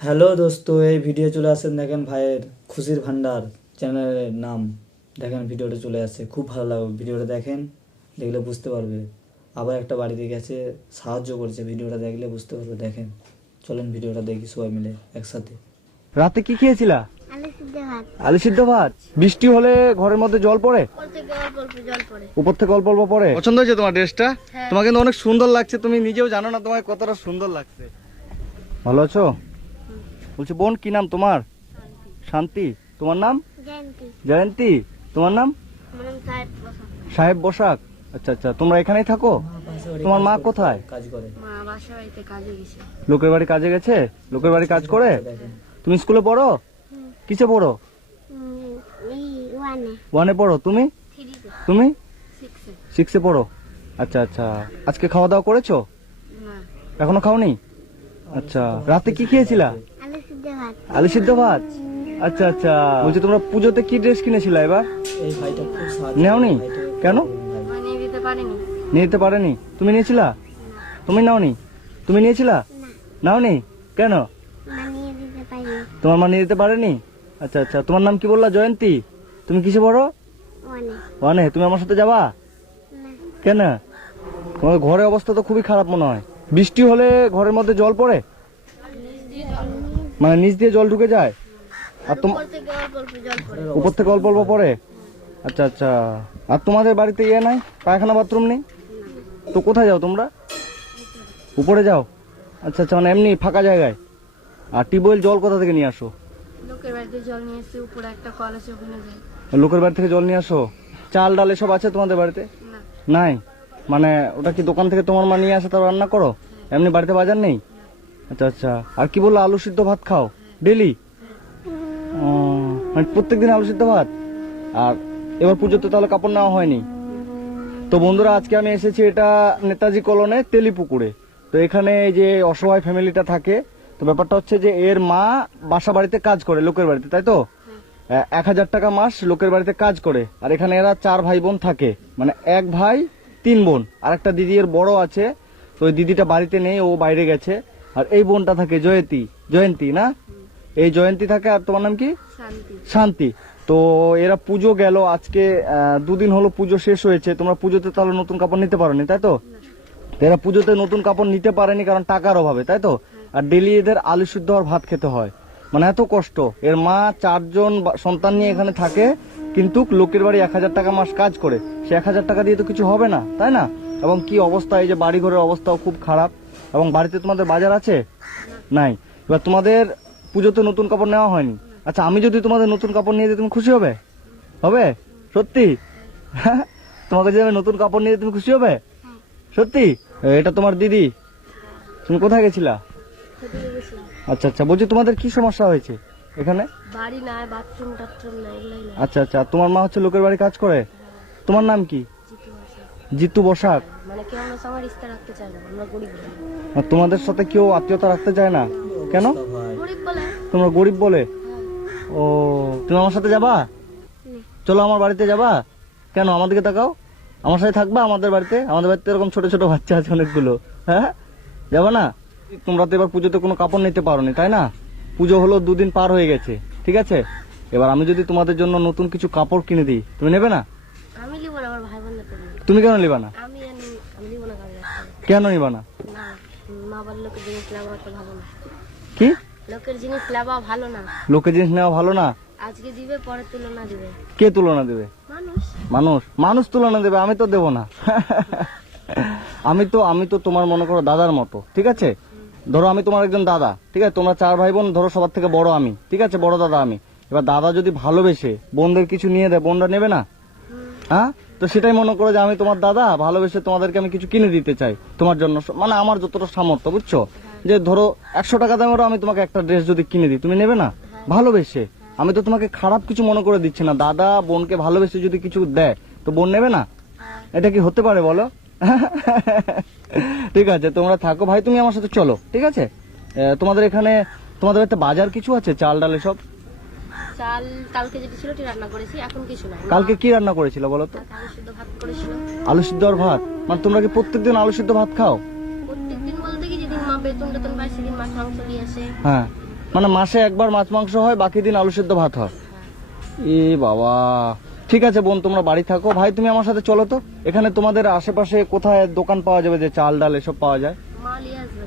Hello দোস্ত, এই video চলে আসেন দেখেন ভাইয়ের খুশির ভান্ডার চ্যানেলের নাম। দেখেন ভিডিওটা চলে আসছে, খুব ভালো লাগবে। ভিডিওটা দেখেন, দেখলে বুঝতে পারবে। আবার একটা বাড়িতে গেছে, সাহায্য করছে, ভিডিওটা দেখলে বুঝতে পারবে। দেখেন, চলেন ভিডিওটা দেখি সবাই মিলে একসাথে। রাতে কি খেয়েছিলা? আলু সিদ্ধ ভাত। বৃষ্টি হলে ঘরের মধ্যে জল পড়ে, উপর থেকে অল্প অল্প পড়ে। পছন্দ হয়েছে তোমার ড্রেসটা? তোমাকে কিন্তু অনেক সুন্দর লাগছে, তুমি নিজেও জানো না তোমাকে কতটা সুন্দর লাগছে। ভালো আছো? বলছি বোন, কি নাম তোমার? শান্তি। তোমার নাম? জয়ন্তী। তোমার নাম? সাহেব বসাক। আচ্ছা আচ্ছা, তোমরা এখানেই থাকো? তোমার মা কোথায়? কাজ করে, লোকের বাড়ি কাজে গেছে। লোকের বাড়ি কাজ করে। তুমি স্কুলে পড়ো? কিসে পড়ো? ওয়ানে পড়ো। তুমি? তুমি সিক্সে পড়ো। আচ্ছা আচ্ছা, আজকে খাওয়া দাওয়া করেছো? এখনো খাওনি? আচ্ছা, রাতে কি খেয়েছিলা? আলু সিদ্ধ ভাত। আচ্ছা আচ্ছা, বলছি তোমরা পুজোতে কি ড্রেস কিনেছিলা এবার? এই ভাইটা খুব সাহায্য নেওনি? ভাইটা- কেন নিয়ে যেতে পারেনি? তুমি নিয়েছিলা? তুমি নাওনি? তুমি নিয়েছিলা? নাওনি কেন? তোমার মা নিয়ে যেতে পারেনি? আচ্ছা আচ্ছা, তোমার নাম কি বললা? জয়ন্তী। তুমি কিসে পড়ো? ওয়ানে। তুমি আমার সাথে যাবা? কেন? তোমাদের ঘরের অবস্থা তো খুবই খারাপ মনে হয়। বৃষ্টি হলে ঘরের মধ্যে জল পড়ে, মানে নিচ দিয়ে জল ঢুকে যায়। আর উপর থেকে অল্প অল্প পড়ে। আচ্ছা আচ্ছা, আর তোমাদের বাড়িতে ইয়ে নাই, পায়খানা বাথরুম নেই? তো কোথায় যাও তোমরা? উপরে যাও। আচ্ছা আচ্ছা, মানে এমনি ফাঁকা জায়গায়। আর টিউবওয়েল জল কোথা থেকে নিয়ে আসো? লোকের বাড়িতে জল নিয়ে এসে উপরে একটা কল আছে, ওখানে যাই। লোকের বাড়ি থেকে জল নিয়ে আসো। চাল ডাল এসব আছে তোমাদের বাড়িতে? না, নাই? মানে ওটা কি দোকান থেকে তোমার মা নিয়ে আসে তার রান্না করো? এমনি বাড়িতে বাজার নেই? আচ্ছা আচ্ছা, আর কি বললো? আলু সিদ্ধ ভাত খাও ডেলি? মানে প্রত্যেকদিন আলু সিদ্ধ ভাত। আর এবার পুজোতে তাহলে কাপড় নেওয়া হয়নি? তো বন্ধুরা, আজকে আমি এসেছি এটা নেতাজি কলোনে তেলিপুকুরে। তো এখানে এই যে অসহায় ফ্যামিলিটা থাকে, তো ব্যাপারটা হচ্ছে যে এর মা বাসা বাড়িতে কাজ করে, লোকের বাড়িতে, তাই তো? 1000 টাকা মাস লোকের বাড়িতে কাজ করে। আর এখানে এরা 4 ভাই বোন থাকে, মানে 1 ভাই 3 বোন। আর একটা দিদি এর বড় আছে, তো ওই দিদিটা বাড়িতে নেই, ও বাইরে গেছে। আর এই বোনটা থাকে জয়ন্তী না? এই জয়ন্তী থাকে। আর তোমার নাম কি? শান্তি। শান্তি। তো এরা পুজো গেল আজকে, 2 দিন হলো পুজো শেষ হয়েছে। তোমরা পুজোতে তাহলে নতুন কাপড় নিতে পারোনি, তাই তো? তো এরা পুজোতে নতুন কাপড় নিতে পারেনি কারণ টাকার অভাবে, তাই তো? আর ডেলি এদের আলু সিদ্ধ আর ভাত খেতে হয়, মানে এত কষ্ট। এর মা 4 জন সন্তান নিয়ে এখানে থাকে, কিন্তু লোকের বাড়ি 1000 টাকা মাস কাজ করে। সে 1000 টাকা দিয়ে তো কিছু হবে না, তাই না? এবং কি অবস্থা, এই যে বাড়ি ঘরের অবস্থাও খুব খারাপ। এবং বাড়িতে তোমাদের বাজার আছে? নাই। এবার তোমাদের পুজোতে নতুন কাপড় নেওয়া হয়নি। আচ্ছা, আমি যদি তোমাদের নতুন কাপড় নিয়ে দিই, তুমি খুশি হবে? হবে? সত্যি? তোমাকে যদি আমি নতুন কাপড় নিয়ে দিই, তুমি খুশি হবে? সত্যি? এটা তোমার দিদি। তুমি কোথায় গেছিলা? আচ্ছা আচ্ছা, বলছি তোমাদের কি সমস্যা হয়েছে এখানে? বাড়ি নাই, বাথরুম টাথরুম নাই, এগুলাই নাই। আচ্ছা আচ্ছা, তোমার মা হচ্ছে লোকের বাড়ি কাজ করে। তোমার নাম কি? জিতু আছে। জিতু বসাক। মানে কেউ আমার ইস্তা রাখতে চায় না, আমরা গরিব বলে। আর তোমাদের সাথে কেউ আত্মীয়তা রাখতে চায় না কেন? ভাই গরিব বলে। তোমরা গরিব বলে? ও, তুমি আমার সাথে যাবা? চলো আমার বাড়িতে যাবা। কেন? আমার দিকে তাকাও। আমার সাথে থাকবা আমাদের বাড়িতে? আমাদের বাড়িতে এরকম ছোট ছোট বাচ্চা আছে অনেকগুলো। হ্যাঁ, যাবা না? তোমরা তো এবার পুজোতে কোনো কাপড় নিতে পারোনি, তাই না? পুজো হলো 2 দিন পার হয়ে গেছে, ঠিক আছে? এবার আমি যদি তোমাদের জন্য নতুন কিছু কাপড় কিনে দিই, তুমি নেবে না? আমি লিব না, আমার ভাই বোন নেবে। তুমি কেন নিবা না? আমি লিব না কারণ কেন নিবা না? না, মা বাবার লোকের জিনিস নেওয়া তো ভালো না। কি? লোকের জিনিস নেওয়া ভালো না। লোকের জিনিস নেওয়া ভালো না? আজকে দিবে, পরে তুলনা দিবে। কে তুলনা দেবে? মানুষ। মানুষ তুলনা দেবে, আমি তো দেবো না। আমি তো তোমার মনে করো দাদার মতো, ঠিক আছে? ধরো আমি তোমার একজন দাদা, ঠিক আছে? তোমরা 4 ভাই বোন, ধরো সবার থেকে বড় আমি, ঠিক আছে? বড় দাদা আমি। এবার দাদা যদি ভালোবেসে বোনদের কিছু নিয়ে দেয়, বোনরা নেবে না? হ্যাঁ, তো সেটাই মনে করো যে আমি তোমার দাদা, ভালোবেসে তোমাদেরকে আমি কিছু কিনে দিতে চাই তোমার জন্য, মানে আমার যতটা সামর্থ্য, বুঝছো? যে ধরো 100 টাকা দামেরও আমি তোমাকে একটা ড্রেস যদি কিনে দিই, তুমি নেবে না? ভালোবেসে। আমি তো তোমাকে খারাপ কিছু মনে করে দিচ্ছি না। দাদা বোনকে ভালোবেসে যদি কিছু দেয়, তো বোন নেবে না? এটা কি হতে পারে বলো? ঠিক আছে, তোমরা থাকো ভাই, তুমি আমার সাথে চলো, ঠিক আছে? তোমাদের এখানে, তোমাদের একটা বাজার কিছু আছে, চাল ডাল এসব? চাল কালকে যেটা ছিল ওটি রান্না করেছি, এখন কিছু নাই। কালকে কি রান্না করেছিল বলো তো? কালকে আলু সিদ্ধ ভাত করেছিল। আলু সিদ্ধ আর ভাত? মানে তোমরা কি প্রত্যেকদিন আলু সিদ্ধ ভাত খাও? প্রত্যেকদিন বলতে কি, যেদিন মা বেতন টেতন পায় সেদিন মাছ মাংস নিয়ে আসে। হ্যাঁ। মানে মাসে একবার মাছ মাংস হয়, বাকি দিন আলু সেদ্ধ ভাত হয়। এ বাবা, ঠিক আছে বোন, তোমরা বাড়ি থাকো। ভাই তুমি আমার সাথে চলো তো, এখানে তোমাদের আশেপাশে কোথায় দোকান পাওয়া যাবে যে চাল ডাল এসব পাওয়া যায়? মাল নিয়ে আসবে।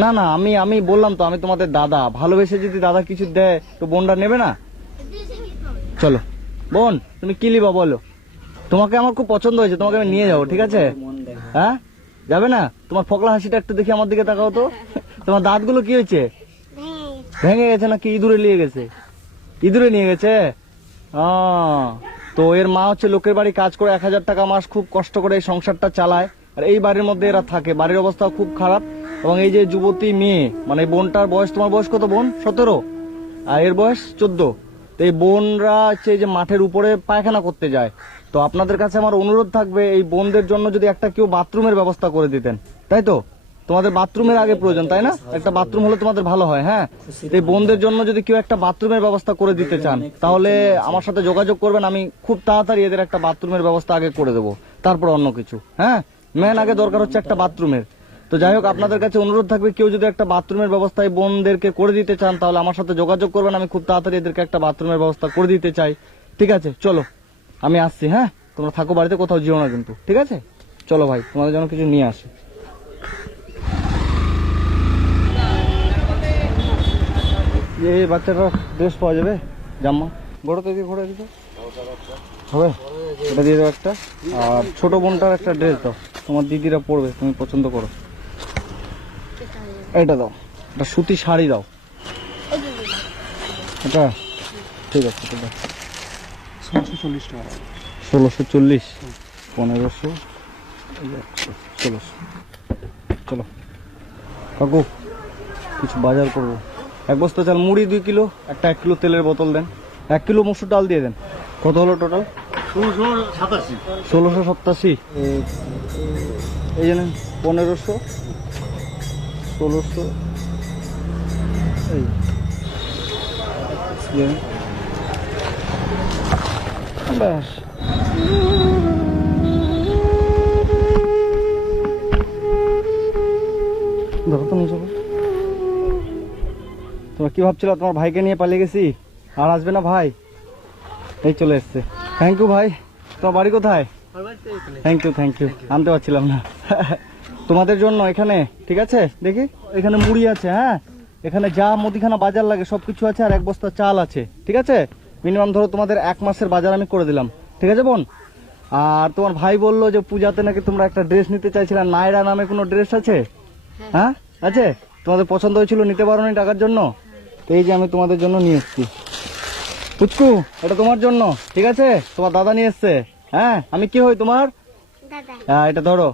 না না, আমি বললাম তো আমি তোমাদের দাদা, ভালোবেসে যদি দাদা কিছু দেয় তো বোনটা নেবে না? চলো বোন, তুমি কি লিবা বলো? তোমাকে আমার খুব পছন্দ হয়েছে, তোমাকে আমি নিয়ে যাবো, ঠিক আছে? মন দেখে হ্যাঁ, যাবে না? তোমার ফকলা হাসিটা একটু দেখি আমার দিকে তাকাও তো। তোমার দাঁতগুলো কি হয়েছে? ভেঙে গেছে নাকি ইঁদুরে নিয়ে গেছে? ইঁদুরে নিয়ে গেছে। তো এর মা হচ্ছে লোকের বাড়ি কাজ করে 1000 টাকা মাস খুব কষ্ট করে এই সংসারটা চালায়, আর এই বাড়ির মধ্যে এরা থাকে। বাড়ির অবস্থা খুব খারাপ। এবং এই যে যুবতী মেয়ে, মানে এই বোনটার বয়স, তোমার বয়স কত বোন? 17, আর এর বয়স 14। তো এই বোনরা হচ্ছে এই যে মাঠের উপরে পায়খানা করতে যায়। তো আপনাদের কাছে আমার অনুরোধ থাকবে, এই বোনদের জন্য যদি একটা কেউ বাথরুমের ব্যবস্থা করে দিতেন, তাই তো? তোমাদের বাথরুমের আগে প্রয়োজন, তাই না? একটা বাথরুম হলে তোমাদের ভালো হয়। হ্যাঁ, এই বোনদের জন্য যদি কেউ একটা বাথরুমের ব্যবস্থা করে দিতে চান, তাহলে আমার সাথে যোগাযোগ করবেন। আমি খুব তাড়াতাড়ি এদের একটা বাথরুমের ব্যবস্থা আগে করে দেবো, তারপর অন্য কিছু। হ্যাঁ, মেন আগে দরকার হচ্ছে একটা বাথরুমের। তো যাই হোক, আপনাদের কাছে অনুরোধ থাকবে, কেউ যদি একটা বাথরুমের ব্যবস্থা এই বোনদেরকে করে দিতে চান, তাহলে আমার সাথে যোগাযোগ করবেন। আমি খুব তাড়াতাড়ি এদেরকে একটা বাথরুমের ব্যবস্থা করে দিতে চাই। ঠিক আছে, চলো আমি আসছি। হ্যাঁ, তোমরা থাকো বাড়িতে, কোথাও যেও না কিন্তু, ঠিক আছে? চলো ভাই, তোমাদের জন্য কিছু নিয়ে আসি। এই বাচ্চাটার ড্রেস পাওয়া যাবে, জামা বড় তো দিয়ে ঘোরা দিতে হবে, এটা দিয়ে দাও একটা। আর ছোট বোনটার একটা ড্রেস দাও, তোমার দিদিরা পরবে, তুমি পছন্দ করো। এটা দাও, একটা সুতি শাড়ি দাও। এটা ঠিক আছে, এটা 1640 টাকা। 1640, 1500, 1600। চলো কাকু, কিছু বাজার করবো। 1 বস্তা চাল, মুড়ি 2 কিলো, একটা 1 কিলো তেলের বোতল দেন, 1 কিলো মসুর ডাল দিয়ে দেন। কত হলো টোটাল? 1687। এই জানেন 1500, 1600, এই জানেন। ব্যাস, দেখো তো নিচে। তোমরা কি ভাবছিল তোমার ভাইকে নিয়ে পালিয়ে গেছি আর আসবে না? ভাই এই চলে এসছে। থ্যাংক ইউ ভাই। তোমার বাড়ি কোথায়? থ্যাংক ইউ, আনতে পারছিলাম না। তোমাদের জন্য এখানে, ঠিক আছে? দেখি এখানে মুড়ি আছে। হ্যাঁ, এখানে যা মুদিখানা বাজার লাগে সবকিছু আছে, আর 1 বস্তা চাল আছে, ঠিক আছে? মিনিমাম ধরো তোমাদের 1 মাসের বাজার আমি করে দিলাম, ঠিক আছে বোন? আর তোমার ভাই বললো যে পূজাতে নাকি তোমরা একটা ড্রেস নিতে চাইছিলে, নায়রা নামে কোনো ড্রেস আছে? হ্যাঁ আছে, তোমাদের পছন্দ হয়েছিল, নিতে পারো নি টাকার জন্য। তো এই যে আমি তোমাদের জন্য নিয়ে এসছি। পুচকু, এটা তোমার জন্য, ঠিক আছে? তোমার দাদা নিয়ে এসছে। হ্যাঁ, আমি কি হই তোমার? হ্যাঁ, এটা ধরো।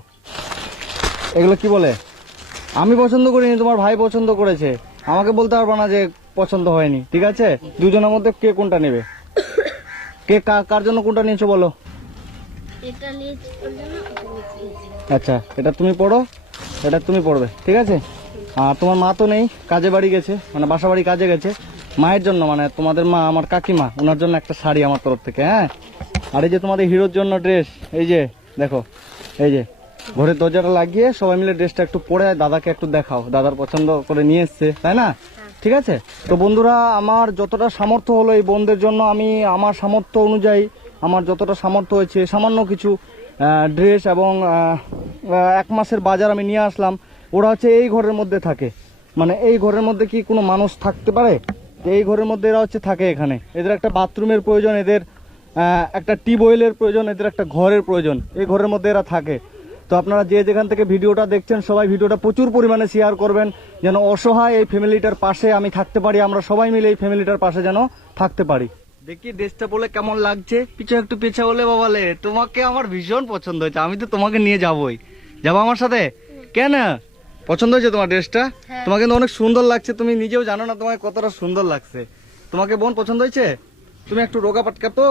এগুলো কি বলে? আমি পছন্দ করিনি, তোমার ভাই পছন্দ করেছে। আমাকে বলতে পারবো না যে পছন্দ হয়নি, ঠিক আছে? দুজনের মধ্যে কে কোনটা নেবে? কে কার জন্য কোনটা নিয়েছো বলো? এটা নিয়েছি ওর জন্য, এটা নিয়েছি। আচ্ছা, এটা তুমি পড়ো, এটা তুমি পড়বে, ঠিক আছে? আর তোমার মা তো নেই, কাজে বাড়ি গেছে, মানে বাসা বাড়ি কাজে গেছে। মায়ের জন্য, মানে তোমাদের মা, আমার কাকিমা, ওনার জন্য একটা শাড়ি আমার তরফ থেকে। হ্যাঁ, আর এই যে তোমাদের হিরোর জন্য ড্রেস, এই যে দেখো, এই যে ঘরের দরজাটা লাগিয়ে সবাই মিলে ড্রেসটা একটু পরে দাদাকে একটু দেখাও, দাদার পছন্দ করে নিয়ে এসছে, তাই না? ঠিক আছে। তো বন্ধুরা, আমার যতটা সামর্থ্য হলো এই বোনদের জন্য, আমি আমার সামর্থ্য অনুযায়ী আমার যতটা সামর্থ্য হয়েছে, সামান্য কিছু ড্রেস এবং 1 মাসের বাজার আমি নিয়ে আসলাম। ওরা হচ্ছে এই ঘরের মধ্যে থাকে, মানে এই ঘরের মধ্যে কি কোনো মানুষ থাকতে পারে? এই ঘরের মধ্যে এরা হচ্ছে থাকে। এখানে এদের একটা বাথরুমের প্রয়োজন, এদের একটা টিউবওয়েলের প্রয়োজন, এদের একটা ঘরের প্রয়োজন। এই ঘরের মধ্যে এরা থাকে। তো আপনারা যে যেখান থেকে ভিডিওটা দেখছেন, সবাই ভিডিওটা প্রচুর পরিমাণে শেয়ার করবেন, যেন অসহায় এই ফ্যামিলিটার পাশে আমি থাকতে পারি, আমরা সবাই মিলে এই ফ্যামিলিটার পাশে যেন থাকতে পারি। দেখি ড্রেসটা বলে কেমন লাগছে, পিছু একটু পেছা বলে বাবালে, তোমাকে আমার ভীষণ পছন্দ হয়েছে, আমি তো তোমাকে নিয়ে যাবোই। যাবো আমার সাথে? কেন, পছন্দ হয়েছে তোমার ড্রেসটা? তোমাকে কিন্তু অনেক সুন্দর লাগছে, তুমি নিজেও জানো না তোমাকে কতটা সুন্দর লাগছে। তোমাকে বোন পছন্দ হয়েছে? তুমি একটু রোগা পাটকা তো,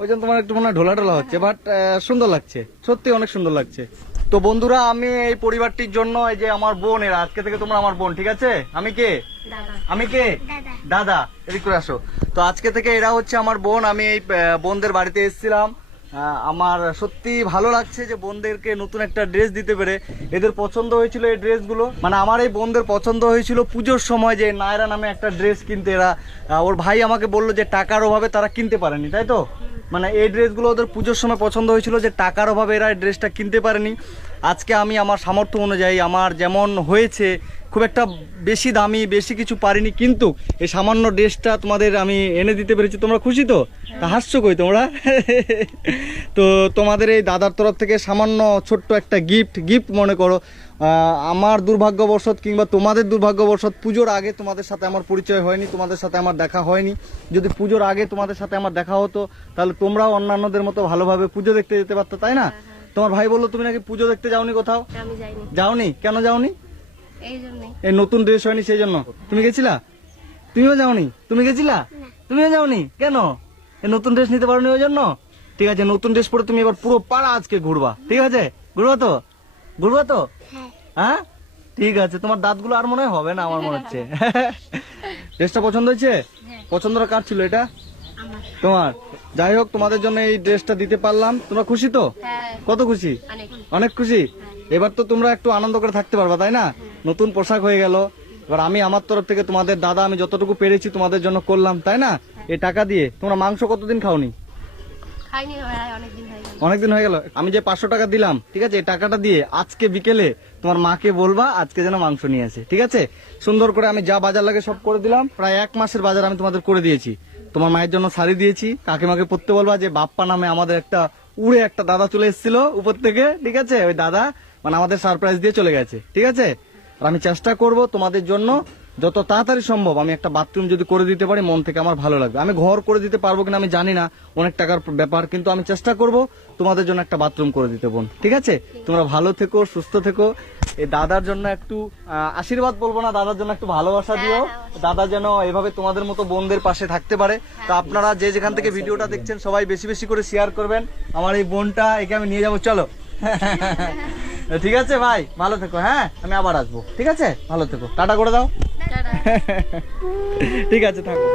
ওই জন্য তোমার একটু মনে হয় ঢোলা ঢোলা হচ্ছে, বাট সুন্দর লাগছে, সত্যি অনেক সুন্দর লাগছে। তো বন্ধুরা, আমি এই পরিবারটির জন্য, এই যে আমার বোন, এরা আজকে থেকে তোমরা আমার বোন, ঠিক আছে? আমি কে? আমি কে? দাদা। এদিক করে আসো। তো আজকে থেকে এরা হচ্ছে আমার বোন। আমি এই বোনদের বাড়িতে এসেছিলাম, আমার সত্যি ভালো লাগছে যে বোনদেরকে নতুন একটা ড্রেস দিতে পেরে। এদের পছন্দ হয়েছিল এই ড্রেসগুলো, মানে আমার এই বোনদের পছন্দ হয়েছিল পুজোর সময় যে নায়রা নামে একটা ড্রেস কিনতে। এরা ওর ভাই আমাকে বললো যে টাকার অভাবে তারা কিনতে পারেনি, তাই তো? মানে এই ড্রেসগুলো ওদের পুজোর সময় পছন্দ হয়েছিল, যে টাকার অভাবে এরা এই ড্রেসটা কিনতে পারেনি। আজকে আমি আমার সামর্থ্য অনুযায়ী আমার যেমন হয়েছে, খুব একটা বেশি দামি বেশি কিছু পারিনি, কিন্তু এই সামান্য ড্রেসটা তোমাদের আমি এনে দিতে পেরেছি। তোমরা খুশি তো? তা হাসছো কই তোমরা? তো তোমাদের এই দাদার তরফ থেকে সামান্য ছোট্ট একটা গিফট মনে করো। আমার দুর্ভাগ্যবশত কিংবা তোমাদের দুর্ভাগ্যবশত পুজোর আগে তোমাদের সাথে আমার পরিচয় হয়নি, তোমাদের সাথে আমার দেখা হয়নি। যদি পুজোর আগে তোমাদের সাথে আমার দেখা হতো, তাহলে তোমরাও অন্যান্যদের মতো ভালোভাবে পুজো দেখতে যেতে পারতো, তাই না? তোমার ভাই বললো তুমি নাকি পুজো দেখতে যাওনি কোথাও? আমি যাইনি। যাওনি? কেন যাওনি? এই জন্যই। এই নতুন ড্রেস হয়নি সেই জন্য? তুমি গেছিলা? তুমিও যাওনি? তুমি গেছিলা? তুমিও যাওনি? কেন? এই নতুন ড্রেস নিতে পারোনি ওই জন্য? ঠিক আছে, নতুন ড্রেস পরে তুমি এবার পুরো পাড়া আজকে ঘুরবা, ঠিক আছে? ঘুরবা তো? ঘুরবা তো? হ্যাঁ ঠিক আছে। তোমার দাঁতগুলো আর মনে হবে না আমার মনে হচ্ছে। ড্রেসটা পছন্দ হয়েছে? পছন্দটা কার ছিল এটা? তোমার। যাই হোক, তোমাদের জন্য এই ড্রেসটা দিতে পারলাম। তোমরা খুশি তো? হ্যাঁ, কত খুশি? অনেক। অনেক খুশি। এবার তো তোমরা একটু আনন্দ করে থাকতে পারবা, তাই না? নতুন পোশাক হয়ে গেল। এবার আমি আমার তরফ থেকে তোমাদের দাদা আমি যতটুকু পেরেছি তোমাদের জন্য করলাম, তাই না? এই টাকা দিয়ে তোমরা মাংস কতদিন খাওনি? খাইনি, অনেকদিন হয়ে গেল। অনেকদিন হয়ে গেল। আমি যে 500 টাকা দিলাম, ঠিক আছে, এই টাকাটা দিয়ে আজকে বিকেলে তোমার মাকে বলবা আজকে যেন মাংস নিয়ে আসে, ঠিক আছে? সুন্দর করে আমি যা বাজার লাগে সব করে দিলাম। প্রায় 1 মাসের বাজার আমি তোমাদের করে দিয়েছি। তোমার মায়ের জন্য শাড়ি দিয়েছি। কাকিমাকে পড়তে বলবা যে বাপ্পা নামে আমাদের একটা উড়ে একটা দাদা চলে এসেছিল উপর থেকে, ঠিক আছে? ওই দাদা মানে আমাদের সারপ্রাইজ দিয়ে চলে গেছে, ঠিক আছে? আর আমি চেষ্টা করব তোমাদের জন্য যত তাড়াতাড়ি সম্ভব আমি একটা বাথরুম যদি করে দিতে পারি, মন থেকে আমার ভালো লাগবে। আমি ঘর করে দিতে পারবো কিনা আমি জানি না, অনেক টাকার ব্যাপার, কিন্তু আমি চেষ্টা করব তোমাদের জন্য একটা বাথরুম করে দিতে, বোন, ঠিক আছে? তোমরা ভালো থেকো, সুস্থ থেকো। এই দাদার জন্য একটু আশীর্বাদ বলবো না, দাদার জন্য একটু ভালোবাসা দিও। দাদা যেন এভাবে তোমাদের মতো বোনদের পাশে থাকতে পারে। তো আপনারা যে যেখান থেকে ভিডিওটা দেখছেন সবাই বেশি বেশি করে শেয়ার করবেন। আমার এই বোনটা একে আমি নিয়ে যাবো, চলো। ঠিক আছে ভাই, ভালো থেকো। হ্যাঁ, আমি আবার আসবো, ঠিক আছে? ভালো থেকো, টাটা করে দাও। টাটা। ঠিক আছে, থাকো।